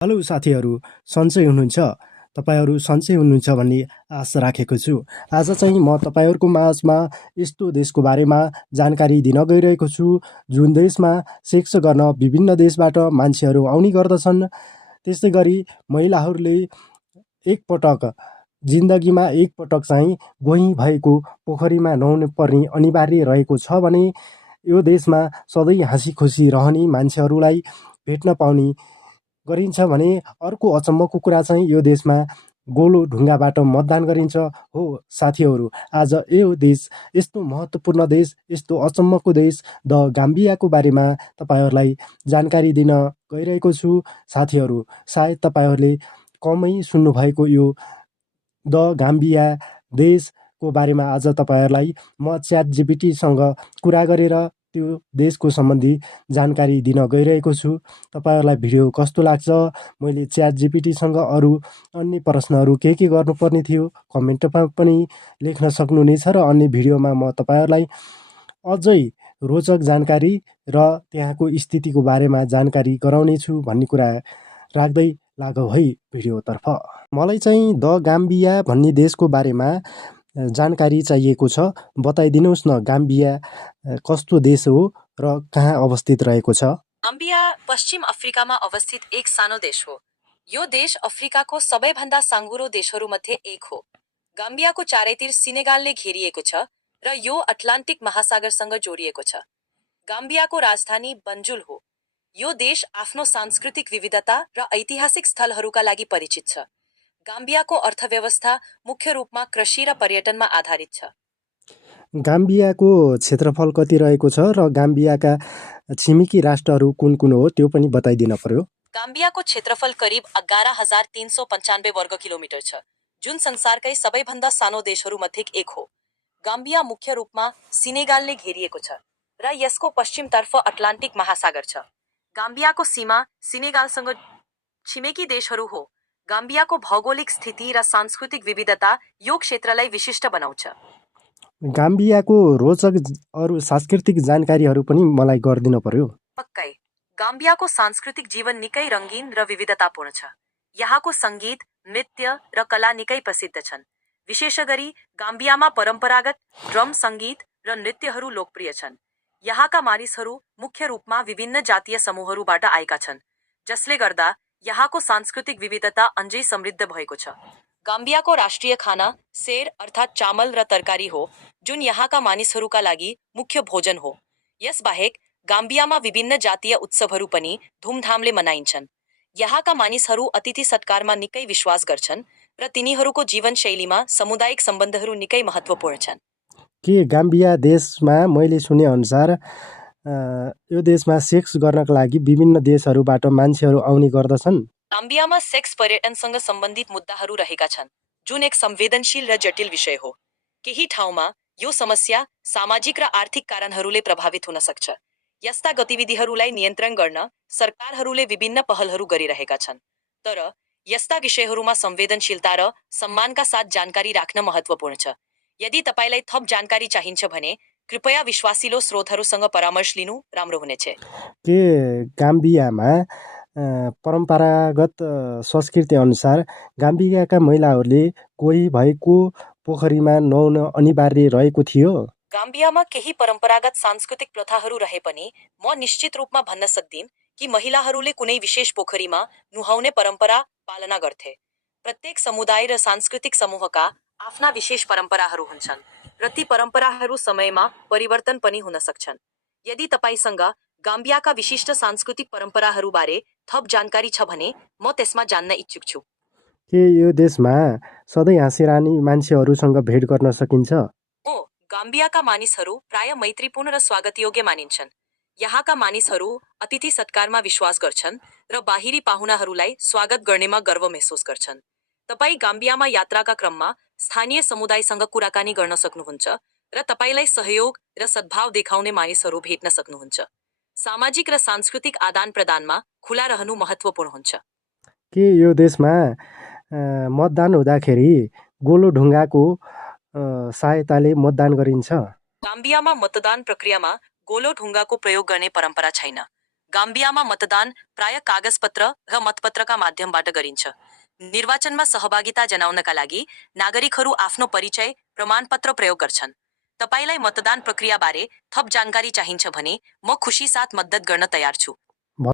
Hello साथीहरू, सन्चै हुनुहुन्छ? तपाईँहरू सन्चै हुनुहुन्छ भन्ने आशा राखेको छु। आज चाहिँ म तपाईँहरूको माझमा यस्तो देशको बारेमा जानकारी दिन गइरहेको छु जुन देशमा सेक्स गर्न विभिन्न देशबाट मान्छेहरू आउने गर्दछन्। त्यस्तै गरी महिलाहरूले एकपटक जिन्दगीमा एकपटक चाहिँ गोही भएको पोखरीमा नुहाउनु पर्ने अनिवार्य रहेको छ भने यो देशमा सधैँ हाँसी खुसी रहने मान्छेहरूलाई भेट्न पाउने गरिन्छ भने अर्को अचम्मको कुरा चाहिँ यो देशमा गोलो ढुङ्गाबाट मतदान गरिन्छ। हो साथीहरू, आज यो देश यस्तो महत्त्वपूर्ण देश, यस्तो अचम्मको देश द गाम्बियाको बारेमा तपाईँहरूलाई जानकारी दिन गइरहेको छु। साथीहरू, सायद तपाईँहरूले कमै सुन्नुभएको यो द गाम्बिया देशको बारेमा आज तपाईँहरूलाई म च्याटजिपिटीसँग कुरा गरेर त्यो देशको सम्बन्धी जानकारी दिन गइरहेको छु। तपाईँहरूलाई भिडियो कस्तो लाग्छ? मैले च्याटजिपिटीसँग अरू अन्य प्रश्नहरू के गर्नुपर्ने थियो कमेन्टमा पनि लेख्न सक्नुहुनेछ र अन्य भिडियोमा म तपाईँहरूलाई अझै रोचक जानकारी र त्यहाँको स्थितिको बारेमा जानकारी गराउनेछु भन्ने कुरा राख्दै लागौ है भिडियोतर्फ। मलाई चाहिँ द गाम्बिया भन्ने देशको बारेमा जानकारी चाहिएको छ। बताइदिनुहोस् न, गाम्बिया कस्तो देश हो र कहाँ अवस्थित रहेको छ? गाम्बिया पश्चिम अफ्रिकामा अवस्थित एक सानो देश हो। यो देश अफ्रिकाको सबैभन्दा साँघुरो देशहरूमध्ये एक हो। गाम्बियाको चारैतिर सिनेगालले घेरिएको छ र यो अटलान्टिक महासागरसँग जोडिएको छ। गाम्बियाको राजधानी बन्जुल हो। यो देश आफ्नो सांस्कृतिक विविधता र ऐतिहासिक स्थलहरूका लागि परिचित छ। गाम्बियाको अर्थव्यवस्था मुख्य रूपमा कृषि र पर्यटनमा आधारित छ। गाम्बियाको क्षेत्रफल कति रहेको छ र गाम्बियाका छिमेकी राष्ट्रहरू कुन कुन हो त्यो पनि बताइदिन पर्यो। गाम्बियाको क्षेत्रफल करिब 11,395 वर्ग किलोमिटर छ, जुन संसारकै सबैभन्दा सानो देशहरूमध्ये एक हो। गाम्बिया मुख्य रूपमा सिनेगालले घेरिएको छ र यसको पश्चिमतर्फ अटलान्टिक महासागर छ। गाम्बियाको सीमा सिनेगालसँग छिमेकी देशहरू हो। गाम्बियाको भौगोलिक स्थिति र सांस्कृतिक विविधता यो क्षेत्रलाई विशिष्ट बनाउँछ। गाम्बियाको रोचक अरू सांस्कृतिक जानकारीहरू पनि मलाई गरिदिन पर्यो। पक्कै। गाम्बियाको सांस्कृतिक जीवन निकै रङ्गीन र विविधतापूर्ण छ। यहाँको सङ्गीत, नृत्य र कला निकै प्रसिद्ध छन्। विशेष गरी गाम्बियामा परम्परागत ड्रम सङ्गीत र नृत्यहरू लोकप्रिय छन्। यहाँका मानिसहरू मुख्य रूपमा विभिन्न जातीय समूहहरूबाट आएका छन्, जसले गर्दा यहाँको सांस्कृतिक विविधता अझै समृद्ध भएको छ। गाम्बियाको राष्ट्रिय खाना सेर अर्थात् चामल र तरकारी हो, जुन यहाँका मानिसहरूका लागि मुख्य भोजन हो। यसबाहेक गाम्बियामा विभिन्न जातीय उत्सवहरू पनि धुमधामले मनाइन्छन्। यहाँका मानिसहरू अतिथि सत्कारमा निकै विश्वास गर्छन् र तिनीहरूको जीवनशैलीमा सामुदायिक सम्बन्धहरू निकै महत्त्वपूर्ण छन्। के गाम्बिया देशमा मैले सुने अनुसार यो देशमा सेक्स गर्नका लागि विभिन्न देशहरूबाट मान्छेहरू आउने गर्दछन्? गाम्बियामा सेक्स पर्यटनसँग सम्बन्धित मुद्दाहरू रहेका छन्, जुन एक संवेदनशील र जटिल विषय हो। केही ठाउँमा यो समस्या सामाजिक र आर्थिक कारणहरूले प्रभावित हुन सक्छ। यस्ता गतिविधिहरूलाई नियन्त्रण गर्न सरकारहरूले विभिन्न पहलहरू गरिरहेका छन्। तर यस्ता विषयहरूमा संवेदनशीलता र सम्मानका साथ जानकारी राख्न महत्त्वपूर्ण छ। यदि तपाईलाई थप जानकारी चाहिन्छ भने कृपया विश्वासिलो स्रोतहरूसँग परामर्श लिनु राम्रो हुनेछ। के गाम्बियामा परम्परागत संस्कृति अनुसार गाम्बियाका महिलाहरूले कोही भएको पोखरीमा नुहाउन अनिवार्य रहेको थियो? गाम्बियामा केही परम्परागत सांस्कृतिक प्रथाहरू रहे पनि म निश्चित रूपमा भन्न सक्दिन कि महिलाहरूले कुनै विशेष पोखरीमा नुहाउने परम्परा पालना गर्थे। प्रत्येक समुदाय र सांस्कृतिक समूहका आफ्ना विशेष परम्पराहरू हुन्छन् र ती परम्पराहरू समयमा परिवर्तन पनि हुन सक्छन्। यदि तपाईसँग गाम्बियाका विशिष्ट सांस्कृतिक परम्पराहरूबारे थप जानकारी छ भने म त्यसमा जान्न इच्छुक छु। के यो देशमा सधैँ हाँसिरहने मान्छेहरूसँग भेट गर्न सकिन्छ? ओ, गाम्बियाका मानिसहरू प्राय मैत्रीपूर्ण र स्वागतयोग्य मानिन्छन्। यहाँका मानिसहरू अतिथि सत्कारमा विश्वास गर्छन् र बाहिरी पाहुनाहरूलाई स्वागत गर्नेमा गर्व महसुस गर्छन्। तपाईँ गाम्बियामा यात्राका क्रममा स्थानीय समुदायसँग कुराकानी गर्न सक्नुहुन्छ र तपाईलाई सहयोग र सद्भाव देखाउने मानिसहरू भेट्न सक्नुहुन्छ। सामाजिक र सांस्कृतिक आदान प्रदानमा खुला रहनु महत्त्वपूर्ण हुन्छ। के यो देशमा मतदान हुँदाखेरि गोलो ढुङ्गाको सहायताले मतदान गरिन्छ? गाम्बियामा मतदान प्रक्रियामा गोलो ढुङ्गाको प्रयोग गर्ने परम्परा छैन। गाम्बियामा मतदान प्राय कागजपत्र र मतपत्रका माध्यमबाट गरिन्छ। निर्वाचनमा सहभागिता जनाउनका लागि नागरिकहरू आफ्नो परिचय प्रमाणपत्र प्रयोग गर्छन्। तपाईलाई मतदान प्रक्रियाबारे थप जानकारी चाहिन्छ भने म खुसी साथ मद्दत गर्न तयार छु।